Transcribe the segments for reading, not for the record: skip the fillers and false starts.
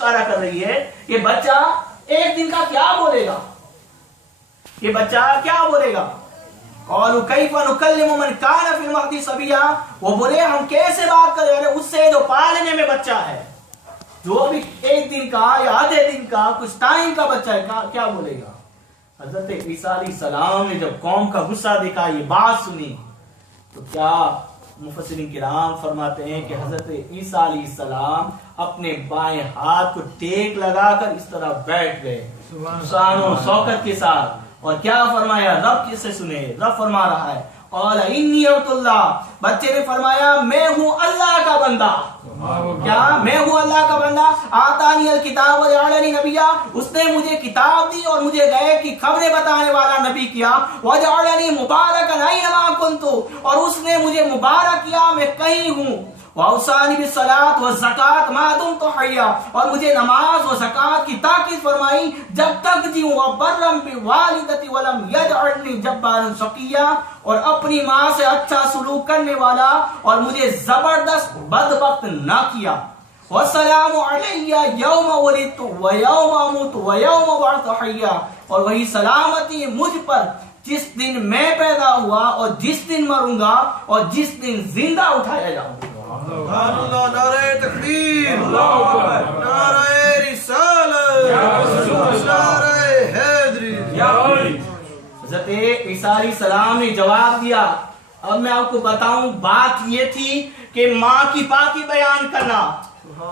اشارہ کر رہی ہے یہ بچہ ایک دن کا کیا بولے گا، یہ بچہ کیا بولے گا؟ قالوا کیف نکلم من کان فی المہد صبیا، وہ بولے ہم کیسے بات کریں اس سے جو پالنے میں بچہ ہے، جو بھی ایک دن کا یا آدھے دن کا کچھ ٹائم کا بچہ ہے، کیا بولے گا؟ حضرت عیسیٰ علیہ السلام نے جب قوم کا غصہ دیکھا، یہ بات سنی، تو کیا مفسرین کرام فرماتے ہیں کہ حضرت عیسیٰ علیہ السلام اپنے بائیں ہاتھ کو ٹیک لگا کر اس طرح بیٹھ گئے شان و شوکت کے ساتھ، اور کیا فرمایا؟ رب کس سے سنے؟ رب فرما رہا ہے قال انی عبد اللہ، بچے نے فرمایا میں ہوں اللہ کا بندہ۔ کیا میں ہوں اللہ کا بندہ؟ آتانی الکتاب وجعلنی نبیا، اس نے مجھے کتاب دی اور مجھے غیب کی خبریں بتانے والا نبی کیا، وجعلنی مبارکا اینما کنت، اور اس نے مجھے مبارک کیا میں کہیں ہوں، واوصانی بالصلاۃ والزکاۃ ما دمت حیا، اور مجھے نماز و زکات کی تاکید فرمائی جب تک جیوں، وبرا بوالدتی ولم یجعلنی جبارا شقیا، اور اپنی ماں سے اچھا سلوک کرنے والا اور مجھے زبردست بدبخت نہ کیا، والسلام علی یوم ولدت ویوم اموت ویوم ابعث حیا، اور وہی سلامتی مجھ پر جس دن میں پیدا ہوا اور جس دن مروں گا اور جس دن زندہ اٹھایا جاؤں گا۔ اللہ، نعرہ تکبیر، نعرہ رسالت، نعرہ حیدری۔ حضرت عیسیٰ علیہ السلام نے جواب دیا۔ اب میں آپ کو بتاؤں، بات یہ تھی کہ ماں کی پاکی بیان کرنا،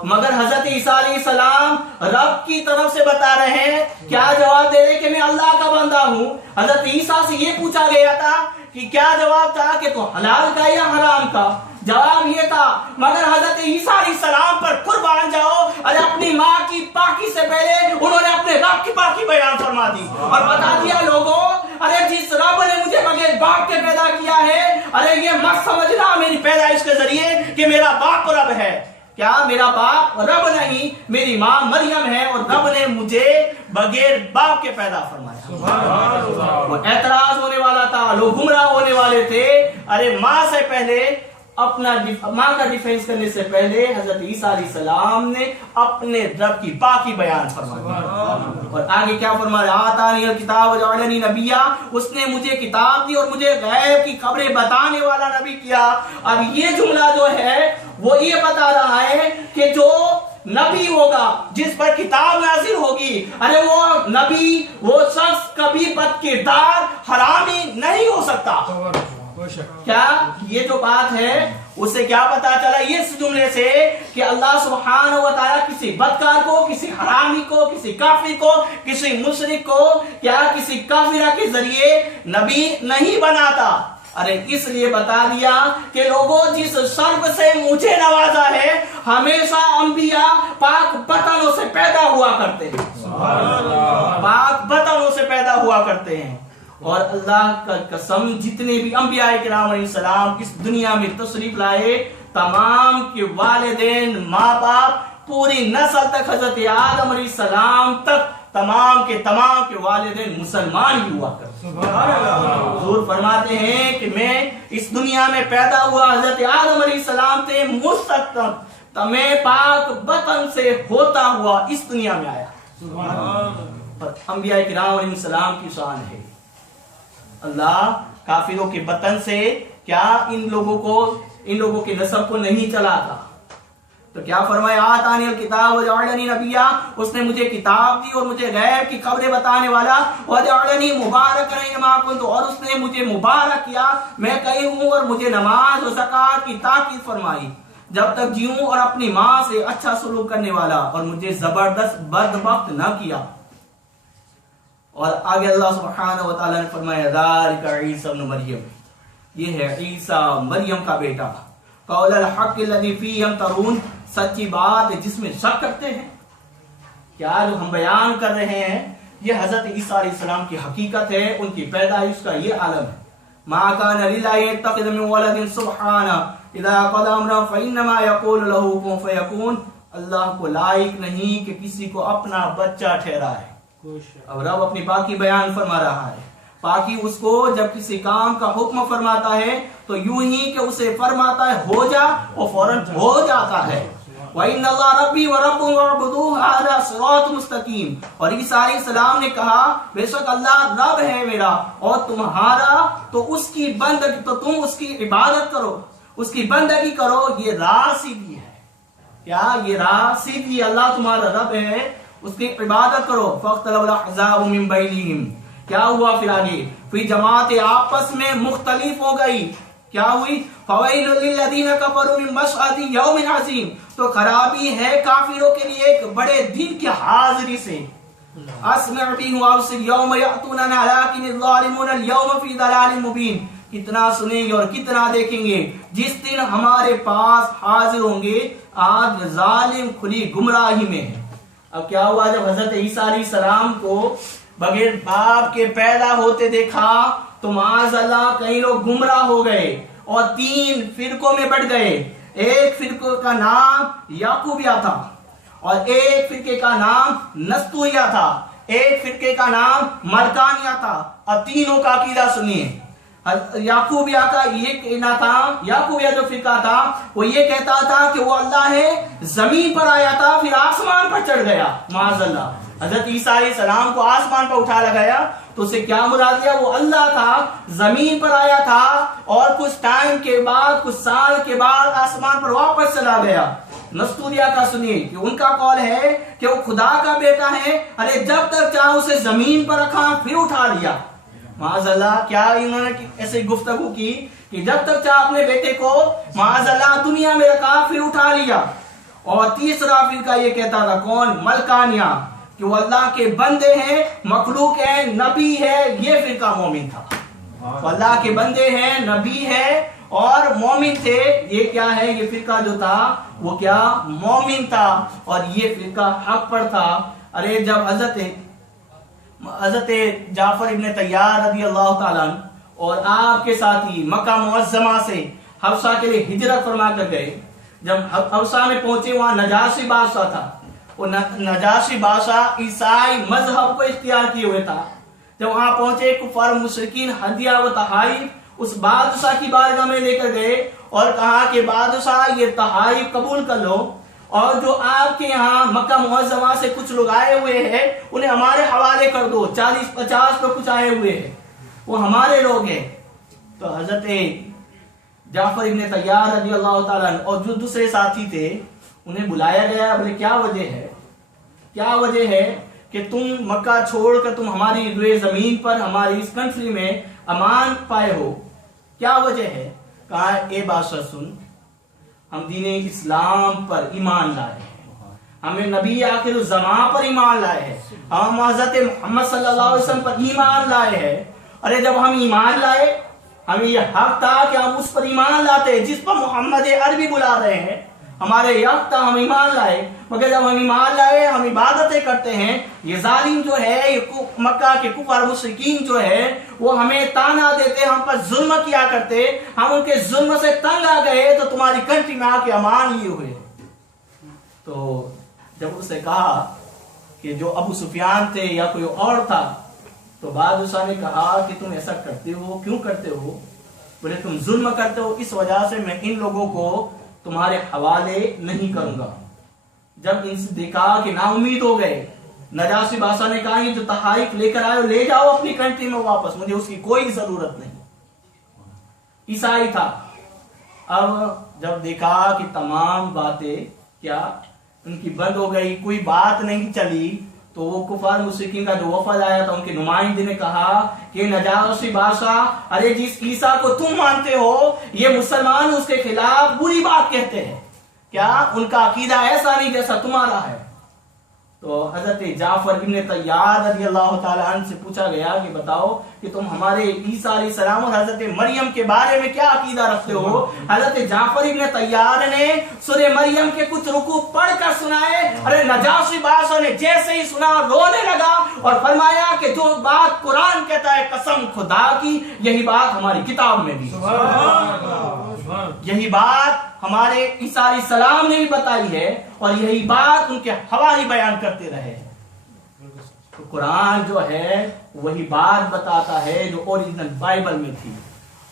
مگر حضرت عیسیٰ علیہ السلام رب کی طرف سے بتا رہے ہیں، کیا جواب دے رہے کہ میں اللہ کا بندہ ہوں۔ حضرت عیسیٰ سے یہ پوچھا گیا تھا کہ کیا جواب تھا کہ تو حلال کا یا حرام کا، جواب یہ تھا، مگر حضرت عیسیٰ علیہ السلام پر قربان جاؤ، ارے اپنی ماں کی پاکی سے پہلے انہوں نے اپنے رب کی پاکی بیان فرما دی اور بتا دیا لوگوں، ارے جس رب نے مجھے بغیر باپ کے پیدا کیا ہے، ارے یہ مت سمجھنا میری پیدائش کے ذریعے کہ میرا باپ رب ہے، کیا میرا باپ رب نہیں، میری ماں مریم ہے، اور رب نے مجھے بغیر باپ کے پیدا فرمایا۔ وہ اعتراض ہونے والا تھا، لوگ گمراہ ہونے والے تھے، ارے ماں سے پہلے ماں کا ڈیفینس کرنے سے پہلے حضرت عیسیٰ علیہ السلام نے اپنے رب کی پاکی بیان فرمائی، اور آگے کیا فرمایا؟ آتانی الکتاب وجعلنی نبیا، اس نے مجھے کتاب دی اور مجھے غیب کی خبریں بتانے والا نبی کیا۔ اب یہ جملہ جو ہے وہ یہ بتا رہا ہے کہ جو نبی ہوگا جس پر کتاب نازل ہوگی، ارے وہ نبی، وہ شخص کبھی بد کردار حرامی نہیں ہو سکتا۔ کیا یہ جو بات ہے اس سے کیا پتا چلا اس جملے سے کہ اللہ سبحانہ و تعالیٰ کسی بدکار کو، کسی حرامی کو، کسی کافر کو، کسی مشرک کو، کیا کسی کافرہ کے ذریعے نبی نہیں بناتا۔ ارے اس لیے بتا دیا کہ لوگوں جس شرف سے مجھے نوازا ہے، ہمیشہ انبیاء پاک بطنوں سے پیدا ہوا کرتے ہیں، پاک بطنوں سے پیدا ہوا کرتے ہیں، اور اللہ کا قسم جتنے بھی انبیاء کرام علیہ السلام اس دنیا میں تشریف لائے، تمام کے والدین، ماں باپ، پوری نسل تک حضرت آدم علیہ السلام تک تمام کے والدین مسلمان ہی ہوا کرتے ہیں۔ حضور فرماتے ہیں کہ میں اس دنیا میں پیدا ہوا، حضرت آدم علیہ السلام سے مجھ تک میں پاک بطن سے ہوتا ہوا اس دنیا میں آیا۔ پر انبیاء کرام علیہ السلام کی شان ہے، اللہ کافروں کے بطن سے کیا ان لوگوں کے نسب کو نہیں چلا تھا، تو کیا فرمایا؟ آتانی الکتاب وجعلنی نبیا، اس نے مجھے کتاب دی اور مجھے غیب کی خبریں بتانے والا، وجعلنی مبارکا اینما کنت، اور اس نے مجھے مبارک کیا میں کہیں ہوں، اور مجھے نماز و زکات کی تاکید فرمائی جب تک جیوں، اور اپنی ماں سے اچھا سلوک کرنے والا، اور مجھے زبردست بدبخت نہ کیا۔ اور آگے اللہ سبحانہ و تعالیٰ نے فرمایا ذالک عیسی ابن مریم، یہ ہے عیسیٰ مریم کا بیٹا، قول الحق الذی فیہ یمترون، سچی بات جس میں شک کرتے ہیں۔ کیا جو ہم بیان کر رہے ہیں یہ حضرت عیسیٰ علیہ السلام کی حقیقت ہے، ان کی پیدائش کا یہ عالم ہے۔ ما کان للہ یتخذ من ولد سبحانہ اذا قضى امرا فانما یقول له کن فیکون، اللہ کو لائق نہیں کہ کسی کو اپنا بچہ ٹھہرائے۔ اب رب اپنی پاکی بیان فرما رہا ہے، پاکی اس کو جب کسی کام کا حکم فرماتا ہے تو یوں ہی کہ اسے فرماتا ہے ہو جا، وہ فوراً ہو جاتا ہے۔ وَإِنَّ اللَّهَ رَبِّي وَرَبُّكُمْ فَاعْبُدُوهُ، ھذا صراط مستقیم. اور عیسیٰ علیہ السلام نے کہا بے شک اللہ رب ہے میرا اور تمہارا، تو اس کی بندگی، تو تم اس کی عبادت کرو، اس کی بندگی کرو، یہ راہ سیدھی ہے. کیا یہ راہ سیدھی؟ اللہ تمہارا رب ہے، اس کی عبادت کرو. فاختلف الاحزاب من بینہم. کیا ہوا پھر آگے؟ پھر جماعتیں آپس میں مختلف ہو گئی. کیا ہوئی؟ فویل للذین کفروا من مشہد یوم عظیم. تو خرابی ہے کافروں کے لیے ایک بڑے دن کی حاضری سے. اسمع بہ وابصر یوم یأتوننا لیکن الظالمون اليوم فی ضلال مبین. کتنا سنیں گے اور کتنا دیکھیں گے جس دن ہمارے پاس حاضر ہوں گے، آج ظالم کھلی گمراہی میں ہے. اب کیا ہوا؟ جب حضرت عیسیٰ علیہ السلام کو بغیر باپ کے پیدا ہوتے دیکھا تو معاذ اللہ کئی لوگ گمراہ ہو گئے اور 3 فرقوں میں بٹ گئے. ایک فرقے کا نام یعقوبیہ تھا اور ایک فرقے کا نام نستوریہ تھا، ایک فرقے کا نام ملکانیہ تھا. اب تینوں کا عقیدہ سنیے. یعقوبیہ کا یہ کہنا تھا، یعقوبیہ جو فرقہ تھا وہ یہ کہتا تھا کہ وہ اللہ ہے، زمین پر آیا تھا پھر آسمان پر چڑھ گیا. معاذ اللہ حضرت عیسیٰ علیہ السلام کو آسمان پر اٹھا لگایا تو اسے کیا مراد لیا؟ وہ اللہ تھا، زمین پر آیا تھا اور کچھ ٹائم کے بعد، کچھ سال کے بعد آسمان پر واپس چلا گیا. نستوریہ کا سنیے کہ ان کا قول ہے کہ وہ خدا کا بیٹا ہے. ارے جب تک چاہا اسے زمین پر رکھا پھر اٹھا لیا. معاذ اللہ کیا انہوں نے ایسے گفتگو کی کہ جب تک چاہا اپنے بیٹے کو معاذ اللہ دنیا میں رکھا پھر اٹھا لیا. اور تیسرا فرقہ یہ کہتا تھا کون؟ ملکانیہ، کہ وہ اللہ کے بندے ہیں، مخلوق ہیں، نبی ہے. یہ فرقہ مومن تھا. وہ اللہ کے بندے ہیں، نبی ہے اور مومن تھے. یہ کیا ہے؟ یہ فرقہ جو تھا وہ کیا؟ مومن تھا اور یہ فرقہ حق پر تھا. ارے جب حضرت جعفر ابن طیار رضی اللہ تعالیٰ عنہ اور آپ کے ساتھی مکہ معظمہ سے حبشہ کے لیے ہجرت فرما کر گئے، جب حبشہ میں پہنچے وہاں نجاشی بادشاہ تھا. وہ نجاشی بادشاہ عیسائی مذہب کو اختیار کیے ہوئے تھا. جب وہاں پہنچے کفار مشرکین ہدیہ و تحائف اس بادشاہ کی بارگاہ میں لے کر گئے اور کہا کہ بادشاہ یہ تحائف قبول کر لو، اور جو آپ کے یہاں مکہ معظمہ سے کچھ لوگ آئے ہوئے ہیں انہیں ہمارے حوالے کر دو. 40-50 پہ کچھ آئے ہوئے ہیں، وہ ہمارے لوگ ہیں. تو حضرت جعفر ابن طیار رضی اللہ تعالیٰ عنہ اور جو دوسرے ساتھی تھے انہیں بلایا گیا. بولے کیا وجہ ہے؟ کیا وجہ ہے کہ تم مکہ چھوڑ کر تم ہماری روئے زمین پر، ہماری اس کنٹری میں امان پائے ہو؟ کیا وجہ ہے؟ کہا اے بادشاہ سن، ہم دین اسلام پر ایمان لائے ہیں، ہمیں نبی آخر الزمان پر ایمان لائے ہیں، ہم حضرت محمد صلی اللہ علیہ وسلم پر ایمان لائے ہیں. ارے جب ہم ایمان لائے ہمیں یہ حق تھا کہ ہم اس پر ایمان لاتے جس پر محمد عربی بلا رہے ہیں. ہمارے حق تھا، ہم ایمان لائے. مگر جب ہم ایمان لائے ہم عبادتیں کرتے ہیں. یہ ظالم جو ہے، یہ مکہ کے کفار مشرکین جو ہے وہ ہمیں تانا دیتے، ہم پر ظلم کیا کرتے، ہم ان کے ظلم سے تنگ آ گئے تو تمہاری کنٹری میں آ کے امان لیے ہوئے. تو جب اسے کہا کہ جو ابو سفیان تھے یا کوئی اور تھا تو بادشاہ نے کہا کہ تم ایسا کرتے ہو، کیوں کرتے ہو؟ بولے تم ظلم کرتے ہو، اس وجہ سے میں ان لوگوں کو تمہارے حوالے نہیں کروں گا. جب ان سے دیکھا کہ نا امید ہو گئے، نجاشی بادشاہ نے کہا جو تحائف لے کر آئے لے جاؤ اپنی کنٹری میں واپس، مجھے اس کی کوئی ضرورت نہیں. عیسائی تھا. اب جب دیکھا کہ تمام باتیں کیا ان کی بند ہو گئی، کوئی بات نہیں چلی، تو وہ کفار مشرکین کا جو وفد آیا تھا ان کے نمائندے نے کہا کہ نجاشی بادشاہ، ارے جس عیسیٰ کو تم مانتے ہو یہ مسلمان اس کے خلاف بری بات کہتے ہیں، کیا ان کا عقیدہ ایسا نہیں جیسا تمہارا ہے؟ تو حضرت جعفر ابن طیار رضی اللہ تعالیٰ عنہ سے پوچھا گیا کہ بتاؤ کہ تم ہمارے عیسیٰ علیہ السلام اور حضرت مریم کے بارے میں کیا عقیدہ رکھتے ہو؟ حضرت جعفر ابن طیار نے سورہ مریم کے کچھ رکوع پڑھ کر سنائے. ارے نجاشی بادشاہ نے جیسے ہی سنا رونے لگا اور فرمایا کہ جو بات قرآن کہتا ہے قسم خدا کی یہی بات ہماری کتاب میں بھی، یہی بات ہمارے عیسیٰ علیہ السلام نے بھی بتائی ہے اور یہی بات ان کے حوالے بیان کرتے رہے. تو قرآن جو ہے وہی بات بتاتا ہے جو اوریجنل بائبل میں تھی.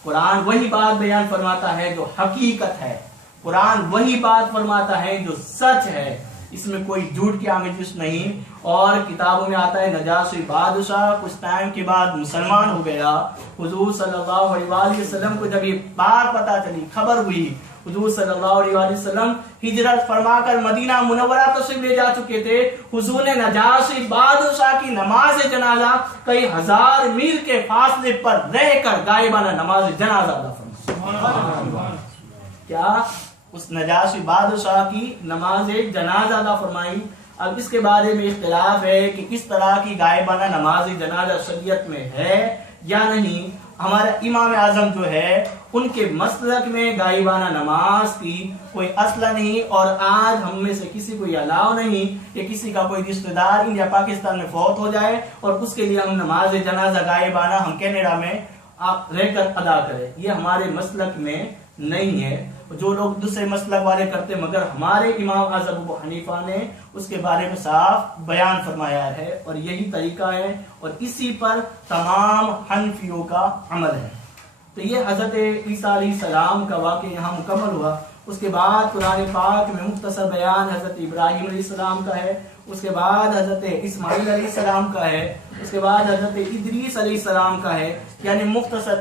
قرآن وہی بات بیان فرماتا ہے جو حقیقت ہے. قرآن وہی بات فرماتا ہے جو سچ ہے. اس میں کوئی جھوٹ کی آمیزش نہیں. اور کتابوں میں آتا ہے نجاشی بادشاہ کچھ ٹائم کے بعد مسلمان ہو گیا. حضور صلی اللہ علیہ وآلہ وسلم کو جب یہ بات پتہ چلی، خبر ہوئی، حضور صلی اللہ علیہ وآلہ وسلم ہجرت فرما کر مدینہ منورہ تشریف لے جا چکے تھے. حضور نے نجاشی بادشاہ کی نماز جنازہ کئی ہزار میل کے فاصلے پر رہ کر غائبانہ نماز جنازہ ادا فرمائی. کیا اس نجاشی بادشاہ کی نماز جنازہ ادا فرمائی. اب اس کے بارے میں اختلاف ہے کہ اس طرح کی غائبانہ نماز جنازہ شریعت میں ہے یا نہیں. ہمارا امام اعظم جو ہے ان کے مسلک میں غائبانہ نماز کی کوئی اصل نہیں، اور آج ہم میں سے کسی کو یہ الاؤ نہیں کہ کسی کا کوئی رشتہ دار انڈیا پاکستان میں فوت ہو جائے اور اس کے لیے ہم نماز جنازہ غائبانہ ہم کینیڈا میں رہ کر ادا کریں. یہ ہمارے مسلک میں نہیں ہے. جو لوگ دوسرے مسلک والے کرتے، مگر ہمارے امام اعظم ابو حنیفہ نے اس کے بارے میں صاف بیان فرمایا ہے، اور یہی طریقہ ہے اور اسی پر تمام حنفیوں کا عمل ہے. تو یہ حضرت عیسیٰ علیہ السلام کا واقعہ یہاں مکمل ہوا. اس کے بعد قرآن پاک میں مختصر بیان حضرت ابراہیم علیہ السلام کا ہے، اس کے بعد حضرت اسماعیل علیہ السلام کا ہے، اس کے بعد حضرت ادریس علیہ السلام کا ہے. یعنی مختصر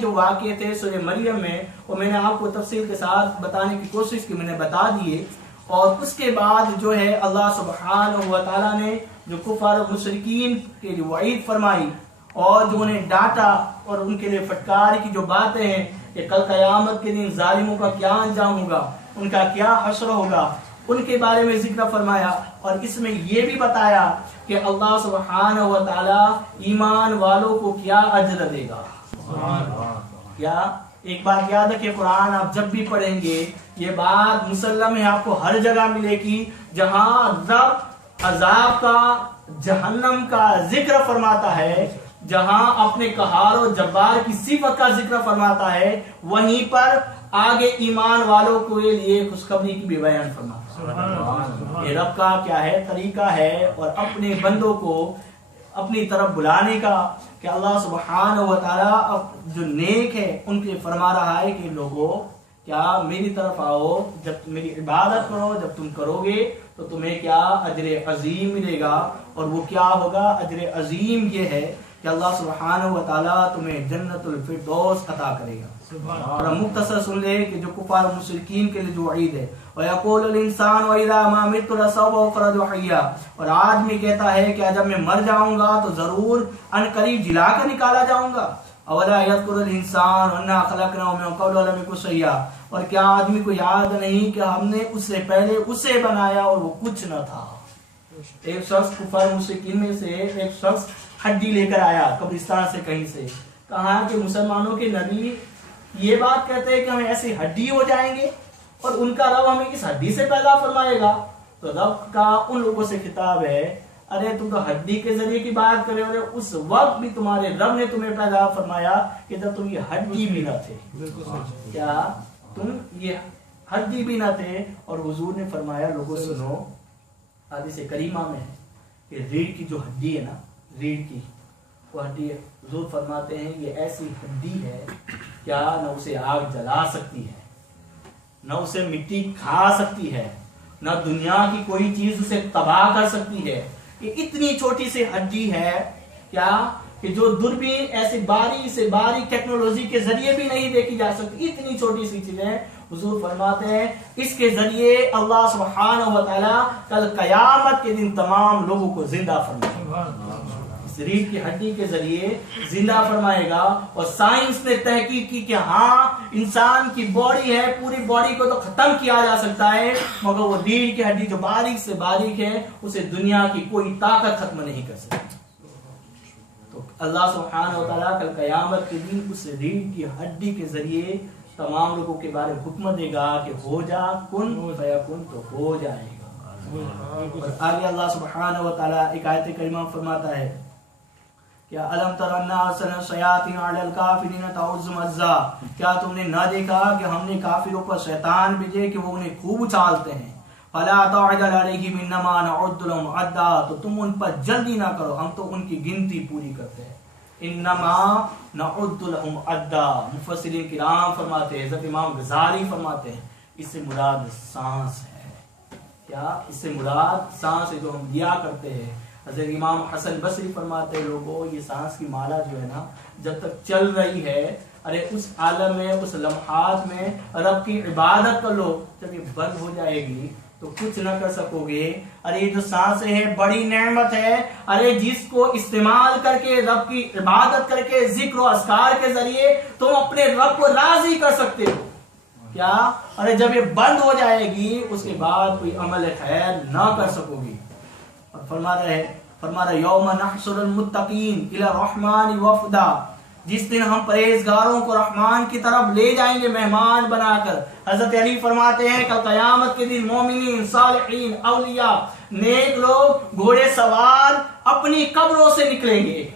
جو واقعے تھے سورہ مریم میں، وہ میں نے آپ کو تفصیل کے ساتھ بتانے کی کوشش کی، میں نے بتا دیے. اور اس کے بعد جو ہے اللہ سبحانہ و تعالیٰ نے جو کفار و مشرکین کے لیے وعید فرمائی اور جو انہیں ڈانٹا اور ان کے لیے پھٹکار کی جو باتیں ہیں کہ کل قیامت کے دن ظالموں کا کیا انجام ہوگا، ان کا کیا حشر ہوگا، ان کے بارے میں ذکر فرمایا. اور اس میں یہ بھی بتایا کہ اللہ سبحانہ و تعالی ایمان والوں کو کیا اجر دے گا. کیا ایک بات یاد ہے کہ قرآن آپ جب بھی پڑھیں گے یہ بات مسلم ہے، آپ کو ہر جگہ ملے گی جہاں رب عذاب کا، جہنم کا ذکر فرماتا ہے، جہاں اپنے قہار و جبار کی صفت کا ذکر فرماتا ہے، وہیں پر آگے ایمان والوں کو لیے خوشخبری کی بھی بیان فرماتا ہے. یہ رب کا کیا ہے طریقہ ہے اور اپنے بندوں کو اپنی طرف بلانے کا، کہ اللہ سبحانہ و تعالیٰ جو نیک ہے ان کے فرما رہا ہے کہ لوگوں کیا میری طرف آؤ، جب میری عبادت کرو، جب تم کرو گے تو تمہیں کیا اجر عظیم ملے گا. اور وہ کیا ہوگا اجر عظیم؟ یہ ہے کہ اللہ سبحانہ و تعالیٰ تمہیں جنت الفردوس عطا کرے گا. اور ہم مختصر سن لے کہ جو کفار و مشرکین کے لیے جو وعید ہے، وَيَقُولُ الْإِنسَانُ وَإِذَا مَا مِتُّ لَسَوْفَ أُخْرَجُ حَيًّا، اور آدمی کہتا ہے کہ جب میں مر جاؤں گا تو ضرور ان قریب جلا کر نکالا جاؤں گا. أَوَلَا يَذْكُرُ الْإِنسَانُ أَنَّا خَلَقْنَاهُ مِن قَبْلُ وَلَمْ يَكُ شَيْئًا، اور کیا آدمی کو یاد نہیں کہ ہم نے اس سے پہلے اسے بنایا اور وہ کچھ نہ تھا. ایک شخص کفار مشرکین میں سے ایک شخص ہڈی لے کر آیا قبرستان سے کہیں سے، کہا کہ مسلمانوں کے نبی یہ بات کہتے ہیں کہ ہم ایسی ہڈی ہو جائیں گے اور ان کا رب ہمیں اس ہڈی سے پیدا فرمائے گا. تو رب کا ان لوگوں سے خطاب ہے، ارے تم تو ہڈی کے ذریعے کی بات کرے ہو، اس وقت بھی تمہارے رب نے تمہیں پیدا فرمایا کہ جب تم یہ ہڈی بھی نہ تھے. کیا تم یہ ہڈی بھی نہ تھے؟ اور حضور نے فرمایا لوگوں سنو، حدیث کریمہ میں ہے کہ ریڑھ کی جو ہڈی ہے نا، ریڑھ کی وہ ہڈی ہے، حضور فرماتے ہیں یہ ایسی ہڈی ہے کیا نہ اسے آگ جلا سکتی ہے، نہ اسے مٹی کھا سکتی ہے، نہ دنیا کی کوئی چیز اسے تباہ کر سکتی ہے. یہ اتنی چھوٹی سی ہڈی ہے کیا کہ جو دوربین ایسی باریک سے باریک ٹیکنالوجی کے ذریعے بھی نہیں دیکھی جا سکتی. اتنی چھوٹی سی چیزیں حضور فرماتے ہیں اس کے ذریعے اللہ سبحانہ و تعالیٰ کل قیامت کے دن تمام لوگوں کو زندہ فرمائے گا. اس ریڑھ کی ہڈی کے ذریعے زندہ فرمائے گا. اور سائنس نے تحقیق کی کہ ہاں انسان کی باڈی ہے، پوری باڈی کو تو ختم کیا جا سکتا ہے، مگر وہ ریڑھ کی ہڈی جو باریک سے باریک ہے اسے دنیا کی کوئی طاقت ختم نہیں کر سکتی. تو اللہ سبحانہ و تعالیٰ کل قیامت کے دن اس ریڑھ کی ہڈی کے ذریعے تمام لوگوں کے بارے میں حکم دے گا کہ ہو جا کن فیکن، تو ہو جائے گا. اور آگے اللہ سبحانہ و تعالیٰ ایک آیت کریمہ فرماتا ہے کیا الم تر انا ارسلنا الشیاطین علی الکافرین تعظم عزا، کیا تم نے نہ دیکھا کہ ہم نے کافروں پر شیطان بھیجے کہ وہ انہیں خوب اچھالتے ہیں. فلا تعجل علیہم انما نعد لهم عدا، تو تم ان پر جلدی نہ کرو، ہم تو ان کی گنتی پوری کرتے ہیں. انما نعد لهم عدا، مفسرین کرام فرماتے ہیں، حضرت امام غزالی فرماتے ہیں اس سے مراد سانس ہے. کیا اس سے مراد سانس ہے جو ہم لیا کرتے ہیں. حضرت امام حسن بصری فرماتے ہیں لوگوں یہ سانس کی مالا جو ہے نا جب تک چل رہی ہے ارے اس عالم میں اس لمحات میں رب کی عبادت کر لو. جب یہ بند ہو جائے گی تو کچھ نہ کر سکو گے. ارے یہ جو سانس ہے بڑی نعمت ہے. ارے جس کو استعمال کر کے رب کی عبادت کر کے ذکر و اذکار کے ذریعے تم اپنے رب کو راضی کر سکتے ہو. کیا ارے جب یہ بند ہو جائے گی اس کے بعد کوئی عمل خیر نہ کر سکو گی. اور فرما رہے یوم نحشر المتقین الی الرحمن وفدا. جس دن ہم پرہیزگاروں کو رحمان کی طرف لے جائیں گے مہمان بنا کر. حضرت علی فرماتے ہیں کہ قیامت کے دن مومنین صالحین اولیاء نیک لوگ گھوڑے سوار اپنی قبروں سے نکلیں گے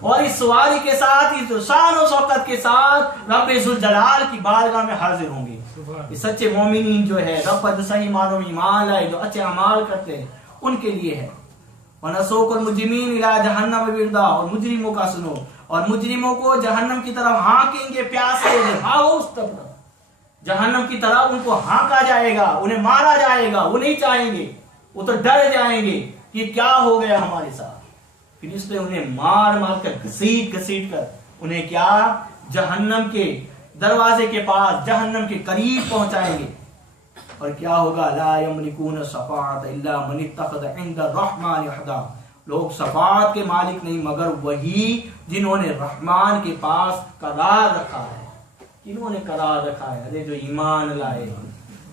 اور اس سواری کے ساتھ اس شان و شوکت کے ساتھ رب ذوالجلال کی بارگاہ میں حاضر ہوں گے. یہ سچے مومنین جو ہے رب پر صحیح معنوں میں ایمان لائے جو اچھے اعمال کرتے ہیں ان کے لیے ہے. وَنَسُوقُ الْمُجْرِمِينَ إِلَىٰ جَهَنَّمَ وِرْدًا. اور مجرموں کا سنو اور مجرموں کو جہنم کی طرف ہانکیں گے پیاسے بھاگو اس طرف جہنم کی طرف ان کو ہانکا جائے گا انہیں مارا جائے گا. وہ نہیں چاہیں گے وہ تو ڈر جائیں گے کہ کیا ہو گیا ہمارے ساتھ. پھر اس نے انہیں مار کر گھسیٹ کر انہیں کیا جہنم کے دروازے کے پاس جہنم کے قریب پہنچائیں گے. اور کیا ہوگا لا یملکون الشفاعۃ الا من اتخذ عند الرحمن عہدا. لوگ شفاعت کے مالک نہیں مگر وہی جنہوں نے رحمان کے پاس قرار رکھا ہے. کنہوں نے قرار رکھا ہے؟ ارے جو ایمان لائے.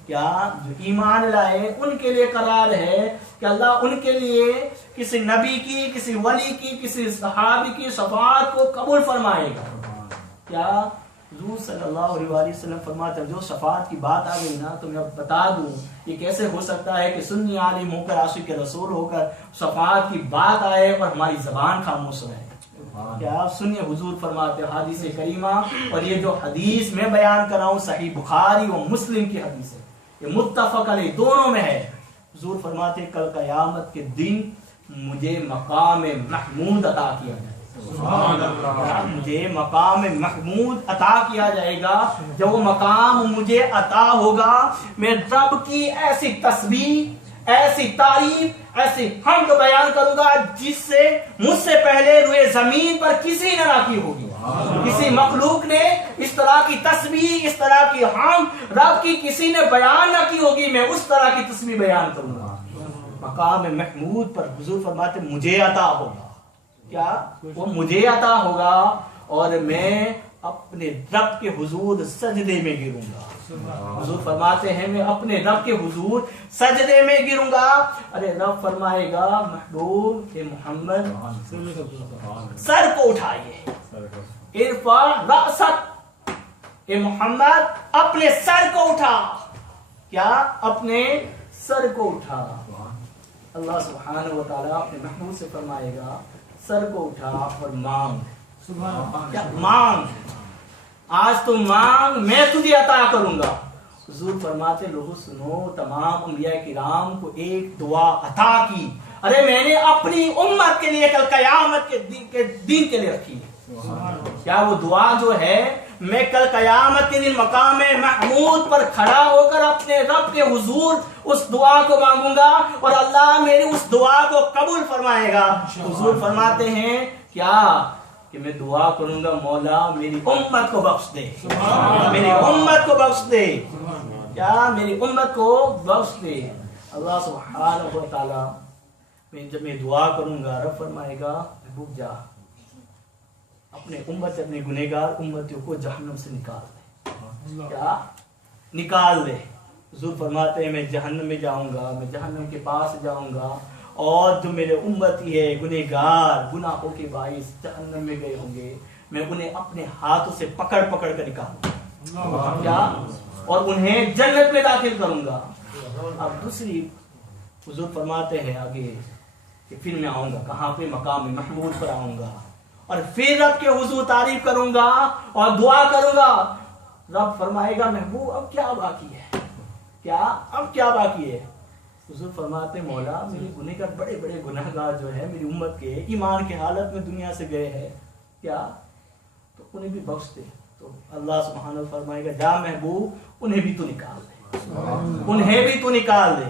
کیا جو ایمان لائے ان کے لیے قرار ہے کہ اللہ ان کے لیے کسی نبی کی کسی ولی کی کسی صحابی کی شفاعت کو قبول فرمائے گا. کیا حضور صلی اللہ علیہ وسلم فرماتے ہیں جو شفاعت کی بات آ گئی نا تو میں اب بتا دوں یہ کیسے ہو سکتا ہے کہ سنی عالم ہو کر عاشق رسول ہو کر شفاعت کی بات آئے اور ہماری زبان خاموش رہے. کیا آپ سنیے حضور فرماتے ہیں حدیث کریمہ اور یہ جو حدیث میں بیان کر رہا ہوں صحیح بخاری و مسلم کی حدیث ہے یہ متفق علیہ دونوں میں ہے. حضور فرماتے ہیں کل قیامت کے دن مجھے مقام محمود عطا کیا جائے. سبحان اللہ. مجھے مقام محمود عطا کیا جائے گا. جب وہ مقام مجھے عطا ہوگا میں رب کی ایسی تسبیح ایسی تعریف ایسی حمد بیان کروں گا جس سے مجھ سے پہلے روئے زمین پر کسی نے نہ کی ہوگی. کسی مخلوق نے اس طرح کی تسبیح اس طرح کی حمد رب کی کسی نے بیان نہ کی ہوگی. میں اس طرح کی تسبیح بیان کروں گا. مقام محمود پر حضور فرماتے مجھے عطا ہوگا. کیا وہ مجھے عطا ہوگا اور میں اپنے رب کے حضور سجدے میں گروں گا. حضور فرماتے ہیں میں اپنے رب کے حضور سجدے میں گروں گا. ارے رب فرمائے گا محبوب کہ محمد سر کو اٹھائیے. ارفع رأسک اے محمد اپنے سر کو اٹھا. کیا اپنے سر کو اٹھا. اللہ سبحانہ و تعالیٰ اپنے محبوب سے فرمائے گا سر کو اٹھا اور مانگ. کیا مانگ آج تو مانگ میں تجھے عطا کروں گا. حضور فرماتے لوگوں سنو تمام انبیاء کرام کو ایک دعا عطا کی. ارے میں نے اپنی امت کے لیے کل قیامت کے دن کے لیے رکھی ہے. کیا وہ دعا جو ہے میں کل قیامت کے دن مقام محمود پر کھڑا ہو کر اپنے رب کے حضور اس دعا کو مانگوں گا اور اللہ میری اس دعا کو قبول فرمائے گا. حضور فرماتے ہیں کیا کہ میں دعا کروں گا مولا میری امت کو بخش دے. میری امت کو بخش دے. کیا میری امت کو بخش دے. اللہ سبحانہ و تعالی جب میں دعا کروں گا رب فرمائے گا محبوب جا اپنے امت سے اپنے گنہگار امتیوں کو جہنم سے نکال دے. کیا نکال دے. حضور فرماتے ہیں میں جہنم میں جاؤں گا میں جہنم کے پاس جاؤں گا اور جو میرے امتی ہے گنہگار گناہوں کے باعث جہنم میں گئے ہوں گے میں انہیں اپنے ہاتھوں سے پکڑ کر نکالوں گا. کیا اور انہیں جنت میں داخل کروں گا. اب دوسری حضور فرماتے ہیں آگے کہ پھر میں آؤں گا کہاں پہ مقام محمود پر آؤں گا اور پھر رب کے حضور تعریف کروں گا اور دعا کروں گا. رب فرمائے گا محبوب اب کیا باقی ہے. کیا اب کیا باقی ہے. حضور فرماتے مولا میرے گنہگار بڑے بڑے گنہگار جو ہے میری امت کے ایمان کے حالت میں دنیا سے گئے ہیں کیا تو انہیں بھی بخش دے. تو اللہ سبحانہ فرمائے گا جا محبوب انہیں بھی تو نکال دے. انہیں بھی تو نکال دے.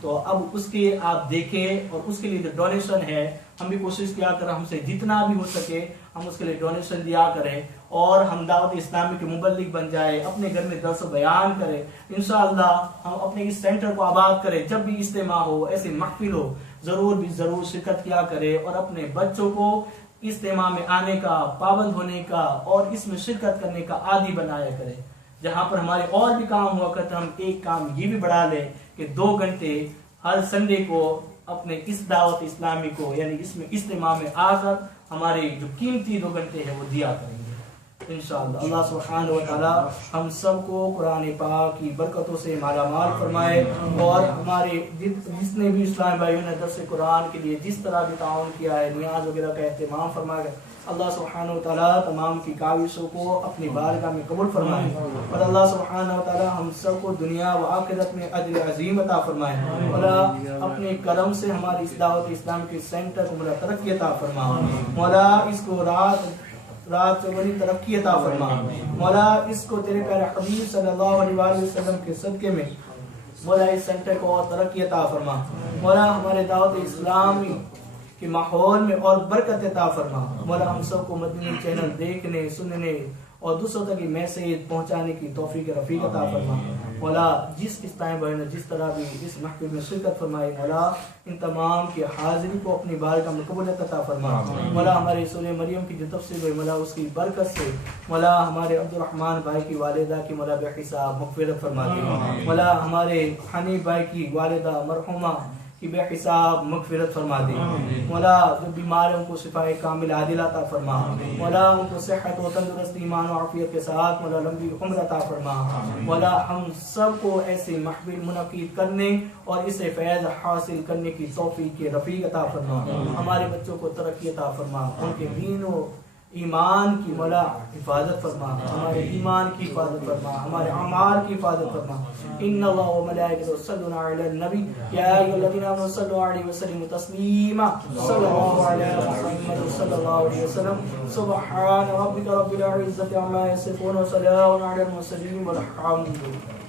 تو اب اس کے آپ دیکھیں اور اس کے لیے جو ڈونیشن ہے ہم بھی کوشش کیا کریں ہم سے جتنا بھی ہو سکے ہم اس کے لیے ڈونیشن دیا کریں اور ہم دعوت اسلامی کے مبلغ بن جائے اپنے گھر میں درس و بیان کریں انشاءاللہ ہم اپنے اس سینٹر کو آباد کریں جب بھی اجتماع ہو ایسے محفل ہو ضرور شرکت کیا کرے اور اپنے بچوں کو اجتماع میں آنے کا پابند ہونے کا اور اس میں شرکت کرنے کا عادی بنایا کرے جہاں پر ہمارے اور بھی کام ہوا کرتے ہم ایک کام یہ بھی بڑھا لیں کہ 2 گھنٹے ہر سنڈے کو اپنے اس دعوت اسلامی کو یعنی اس میں اجتماع میں آ کر ہمارے جو قیمتی 2 گھنٹے ہیں وہ دیا کریں گے انشاءاللہ اللہ سبحانہ و تعالی ہم سب کو قرآن پاک کی برکتوں سے مالا مال فرمائے اور ہمارے جتنے بھی اسلام بھائیوں نے درس قرآن کے لیے جس طرح بھی تعاون کیا ہے نیاز وغیرہ کا اہتمام فرمائے اللہ سبحانہ و تعالی تمام کی کاوشوں کو اپنی بارگاہ میں قبول فرمائے اور اللہ سبحانہ و تعالی ہم سب کو دنیا و آخرت میں اجر عظیم عطا فرمائے اور اپنے کرم سے ہماری اس دعوت اسلام کے سینٹر کو بڑا ترقی عطا فرمائے مولا اس کو رات سے بڑی ترقی عطا فرما مولا اس کو تیرے پیارے حبیب صلی اللہ علیہ وآلہ وسلم کے صدقے میں مولا اس سینٹر کو اور ترقی عطا فرما مولا ہمارے دعوت اسلامی کے ماحول میں اور برکت عطا فرما مولا ہم سب کو مدنی چینل دیکھنے سننے اور دوسروں تک میسیج پہنچانے کی توفیق رفیق عطا فرما مولا جس ٹائم بھائی نے جس طرح بھی اس محفل میں شرکت فرمائی مولا ان تمام کی حاضری کو اپنی بارگاہ میں قبولیت عطا فرما مولا ہمارے سورہ مریم کی جو تفسیر ہوئی مولا اس کی برکت سے مولا ہمارے عبد الرحمن بھائی کی والدہ کی مولا بے حساب مغفرت فرما دے مولا ہمارے حنیف بھائی کی والدہ مرحومہ کی بے حساب مغفرت فرما دے مولا جو بیمار ہیں ان کو شفاء کامل عاجل عطا فرما مولا ان کو صحت و تندرستی ایمان و عافیت کے ساتھ مولا لمبی عمر عطا فرما مولا ہم سب کو ایسے محفل منعقد کرنے اور اسے فیض حاصل کرنے کی توفیق رفیق عطا فرما ہمارے بچوں کو ترقی عطا فرما ان کے دین و ایمان کی مولا حفاظت فرما ہمارے ایمان کی حفاظت فرما ہمارے اعمال کی حفاظت فرما ان اللہ و ملائکتہ یصلون علی النبی یا ایھا الذین آمنوا صلوا علیہ وسلموا تسلیما صلی اللہ علی محمد صلی اللہ علیہ وسلم سبحان ربک رب العزۃ عما یصفون وسلام علی المرسلین والحمد للہ